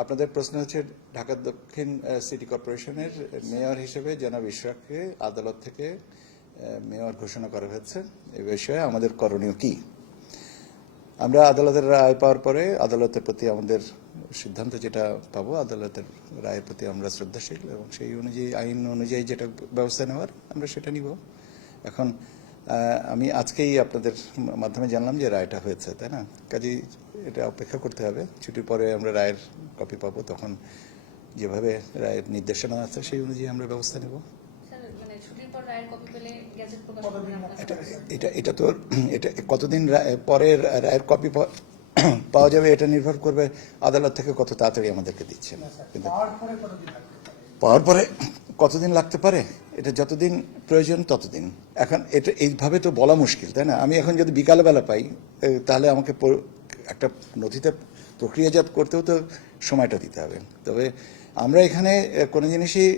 আপনাদের প্রশ্ন হচ্ছে ঢাকা দক্ষিণ সিটি কর্পোরেশনের মেয়র হিসেবে জনাব ইশরাককে আদালত থেকে মেয়র ঘোষণা করা হয়েছে। এ বিষয়ে আমাদের করণীয় কি? আমরা আদালতের রায় পাওয়ার পরে আদালতের প্রতি আমাদের সিদ্ধান্ত যেটা পাবো, আদালতের রায়ের প্রতি আমরা শ্রদ্ধাশীল এবং সেই অনুযায়ী আইন অনুযায়ী যেটা ব্যবস্থা নেওয়ার আমরা সেটা নিব। এখন আমি আজকেই আপনাদের মাধ্যমে জানলাম যে রায়টা হয়েছে, তাই না? কাজেই এটা অপেক্ষা করতে হবে। ছুটির পরে আমরা রায়ের কপি পাবো, তখন যেভাবে রায়ের নির্দেশনা আছে সেই অনুযায়ী আমরা ব্যবস্থা নেব। এটা তো এটা কতদিন পরে রায়ের কপি পাওয়া যাবে এটা নির্ভর করবে আদালত থেকে কত তাড়াতাড়ি আমাদেরকে দিচ্ছে। কিন্তু পাওয়ার পরে কতদিন লাগতে পারে, এটা যতদিন প্রয়োজন ততদিন। এখন এটা এইভাবে তো বলা মুশকিল, তাই না? আমি এখন যদি বিকালবেলা পাই তাহলে আমাকে একটা নথিতে প্রক্রিয়াজাত করতেও তো সময়টা দিতে হবে। তবে আমরা এখানে কোনো জিনিসই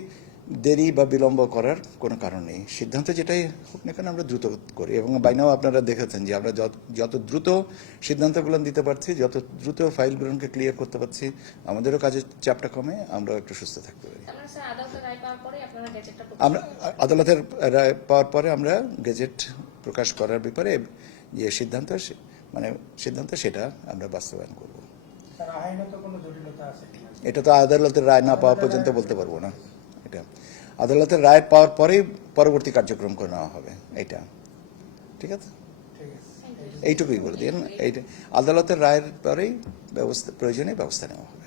দেরি বা বিলম্ব করার কোনো কারণ নেই। সিদ্ধান্ত যেটাই হোক না কেন আমরা দ্রুত করি, এবং বাইনাও আপনারা দেখেছেন যে আমরা যত দ্রুত সিদ্ধান্তগুলো দিতে পারছি, যত দ্রুত ফাইলগুলোকে ক্লিয়ার করতে পারছি, আমাদেরও কাজের চাপটা কমে, আমরা একটু সুস্থ থাকতে পারি। আমরা আদালতের রায় পাওয়ার পরে আমরা গেজেট প্রকাশ করার ব্যাপারে যে সিদ্ধান্ত সেটা আমরা বাস্তবায়ন করব। এটা তো আদালতের রায় না পাওয়া পর্যন্ত বলতে পারবো না। এটা আদালতের রায় পাওয়ার পরেই পরবর্তী কার্যক্রম করে নেওয়া হবে। এটা ঠিক আছে, এইটুকুই বলে দিন। এইটা আদালতের রায়ের পরেই প্রয়োজনীয় ব্যবস্থা নেওয়া হবে।